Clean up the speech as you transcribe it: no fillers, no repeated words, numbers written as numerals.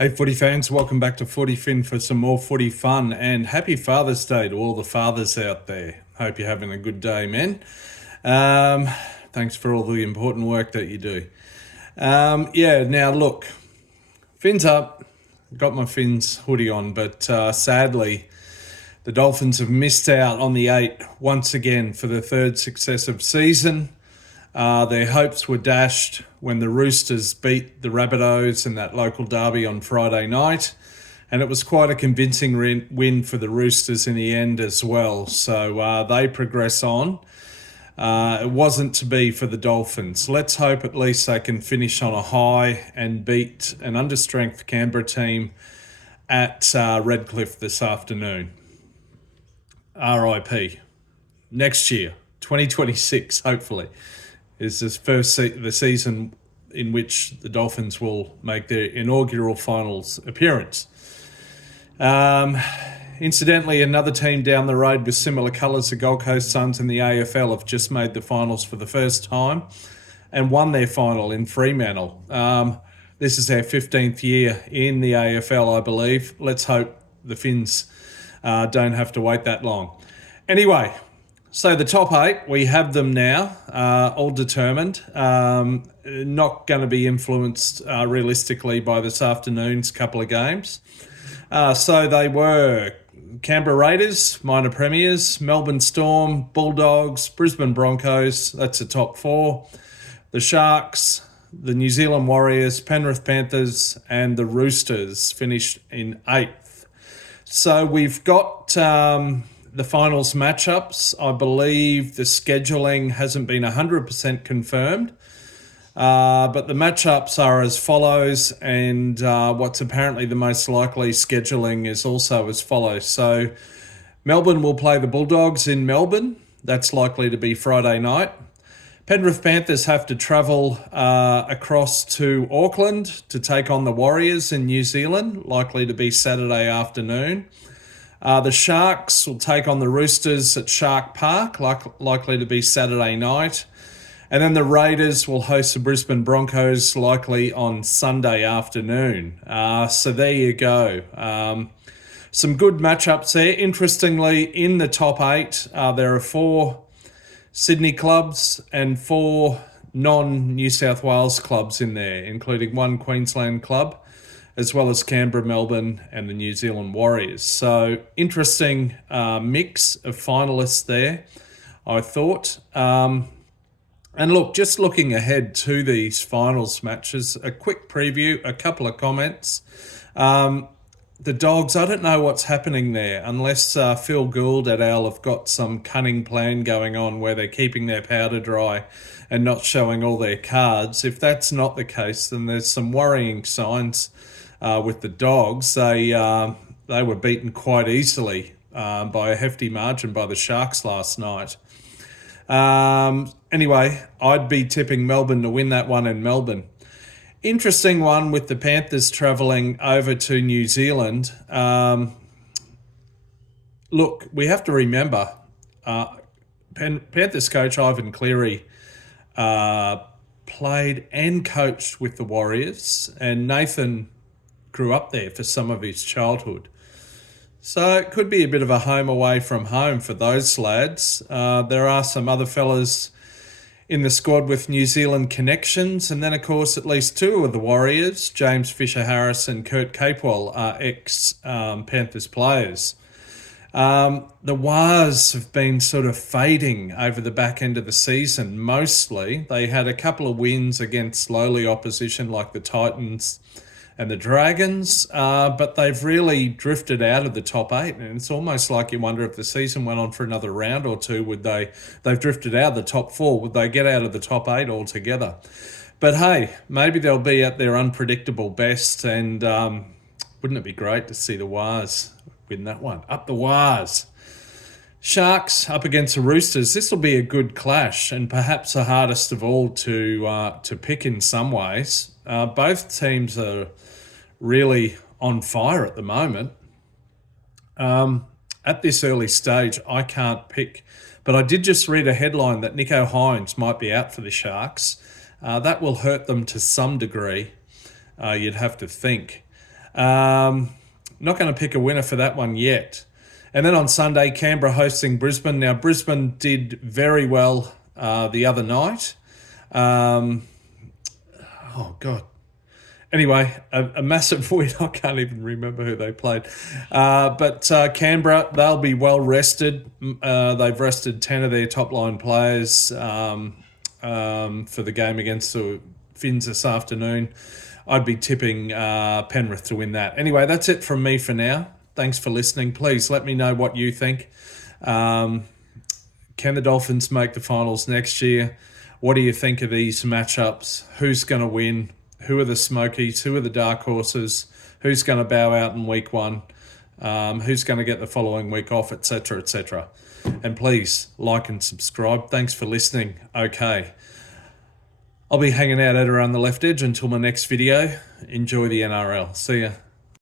Hey, footy fans, welcome back to Footy Fin for some more footy fun, and happy Father's Day to all the fathers out there. Hope you're having a good day, man. Um, Thanks for all the important work that you do. Now look, Fins up. Got my Fins hoodie on, but sadly, the Dolphins have missed out on the 8 once again for the third successive season. Their hopes were dashed when the Roosters beat the Rabbitohs in that local derby on Friday night. And it was quite a convincing win for the Roosters in the end as well. So they progress on. It wasn't to be for the Dolphins. Let's hope at least they can finish on a high and beat an understrength Canberra team at Redcliffe this afternoon. RIP. Next year, 2026, hopefully, is the season in which the Dolphins will make their inaugural finals appearance. Incidentally, another team down the road with similar colours, the Gold Coast Suns in the AFL, have just made the finals for the first time and won their final in Fremantle. This is their 15th year in the AFL, I believe. Let's hope the Finns don't have to wait that long. Anyway, so the top 8, we have them now, all determined. Not going to be influenced realistically by this afternoon's couple of games. So they were Canberra Raiders, minor premiers, Melbourne Storm, Bulldogs, Brisbane Broncos, that's the top 4. The Sharks, the New Zealand Warriors, Penrith Panthers, and the Roosters finished in 8th. So we've got the finals matchups. I believe the scheduling hasn't been 100% confirmed, but the matchups are as follows, and what's apparently the most likely scheduling is also as follows. So Melbourne will play the Bulldogs in Melbourne. That's likely to be Friday night. Penrith Panthers have to travel across to Auckland to take on the Warriors in New Zealand, likely to be Saturday afternoon. The Sharks will take on the Roosters at Shark Park, likely to be Saturday night. And then the Raiders will host the Brisbane Broncos, likely on Sunday afternoon. So there you go. Some good matchups there. Interestingly, in the top 8, there are 4 Sydney clubs and 4 non-New South Wales clubs in there, including 1 Queensland club, as well as Canberra, Melbourne, and the New Zealand Warriors. So interesting mix of finalists there, I thought. And look, just looking ahead to these finals matches, a quick preview, a couple of comments. The Dogs, I don't know what's happening there, unless Phil Gould et al. Have got some cunning plan going on where they're keeping their powder dry and not showing all their cards. If that's not the case, then there's some worrying signs with the Dogs. They were beaten quite easily by a hefty margin by the Sharks last night. Anyway, I'd be tipping Melbourne to win that one in Melbourne. Interesting one with the Panthers travelling over to New Zealand. Look, we have to remember, Panthers coach Ivan Cleary played and coached with the Warriors, and Nathan grew up there for some of his childhood. So it could be a bit of a home away from home for those lads. There are some other fellas in the squad with New Zealand connections. And then, of course, at least 2 of the Warriors, James Fisher-Harris and Kurt Capewell, are ex-Panthers players. The Wars have been sort of fading over the back end of the season, mostly. They had a couple of wins against lowly opposition like the Titans and the Dragons, but they've really drifted out of the top 8, and it's almost like you wonder if the season went on for another round or two, they've drifted out of the top 4, would they get out of the top 8 altogether? But hey, maybe they'll be at their unpredictable best, and wouldn't it be great to see the Wars win that one? Up the Wars! Sharks up against the Roosters. This will be a good clash, and perhaps the hardest of all to pick in some ways. Both teams are really on fire at the moment. At this early stage, I can't pick, but I did just read a headline that Nico Hines might be out for the Sharks. That will hurt them to some degree, you'd have to think. Not going to pick a winner for that one yet. And then on Sunday, Canberra hosting Brisbane. Now, Brisbane did very well the other night. Oh, God. Anyway, a massive win. I can't even remember who they played. But Canberra, they'll be well rested. They've rested 10 of their top-line players for the game against the Finns this afternoon. I'd be tipping Penrith to win that. Anyway, that's it from me for now. Thanks for listening. Please let me know what you think. Can the Dolphins make the finals next year? What do you think of these matchups? Who's going to win? Who are the Smokies? Who are the dark horses? Who's going to bow out in week one? Who's going to get the following week off, etc., etc. And please like and subscribe. Thanks for listening. Okay. I'll be hanging out at around the left edge until my next video. Enjoy the NRL. See ya.